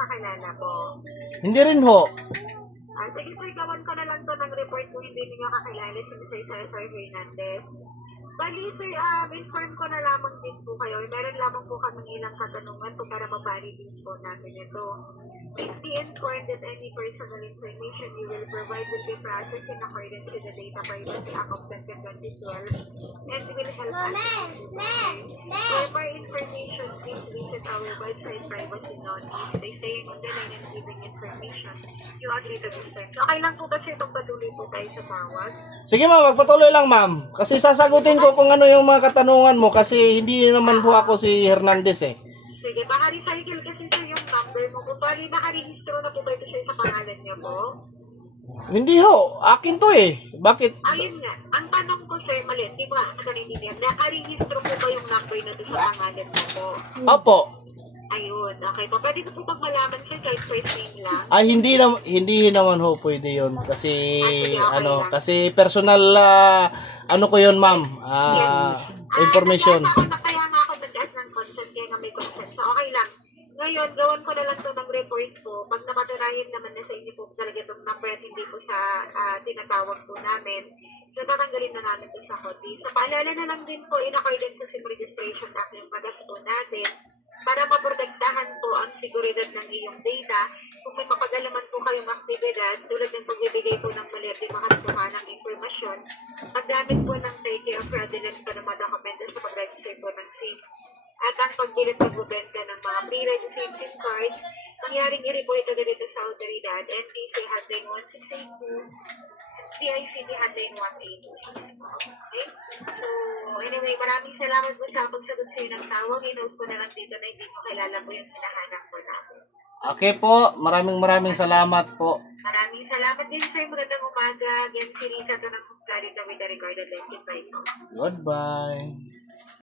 kakilala po? Hindi rin ho. Sige sir, gawan ko na lang to ng report kung hindi niyo kakilala si Sir Cesar Hernandez. Bali sir, inform ko na lamang din po kayo. Meron lamang po kami ilang katanungan po para mabalidin po namin ito. Please be informed that any personal information you will provide will be processed in accordance with the Data Privacy Act of 2012 and will help us. For more information, please visit our website privacy notice. They staying on the line and giving information. You agree to this term. So, okay lang po ba sir itong patuloy po tayo sa tawag? Sige ma'am, magpatuloy lang ma'am. Kasi sasagutin ko kung ano yung mga katanungan mo kasi hindi naman po ako si Hernandez eh. Sige, baka recycle kasi sir yung number mo. Kung bali nakarehistro na po ba ito sir sa pangalan niyo po? Hindi ho, akin to eh. Bakit? Ayun nga, ang tanong ko sir, mali, di ba sa naninindihan, nakarehistro po ba yung number na ito sa pangalan mo po? Opo. Ayun, okay po. Pwede ko po bang malaman sir kahit first name lang? Ay hindi naman ho pwede 'yon kasi Sige, okay lang. kasi personal ano ko 'yon ma'am. Information. Nagkataon na kaya nga ako nag-ask ng consent kaya nga may consent. So okay lang. Ngayon, gawan ko na lang ito ng report po. Pag napaturahin naman na sa inyo po talaga itong number at hindi po siya tinatawag po namin, so tatanggalin na namin ito sa kodi. So paalala na lang din po in accordance sa SIM registration act yung pagas po natin para maprotektahan po ang seguridad ng iyong data. Kung may mapag-alaman po kayong aktibidad, tulad ng pagbibigay po ng mali at makasuha ng impormasyon, paggamit po ng fake o fraudulent pa ng mga dokumento sa pag-register po ng SIM, at ang pagbilit pagbubenta ng mga pre-registered SIM cards, mangyaring i-report ito dito sa autoridad, NTC Hotline 1682, CICD Hotline 182. Okay? So, anyway, maraming salamat po sa pagsagot sa ng tawag. I-note ko na lang dito na hindi mo kilala po yung hinahanap ko namin. Okay po, maraming salamat po. Maraming salamat din sa magandang umaga. Again, si Risa to ng Clarita with the recorded line. Goodbye po. Goodbye.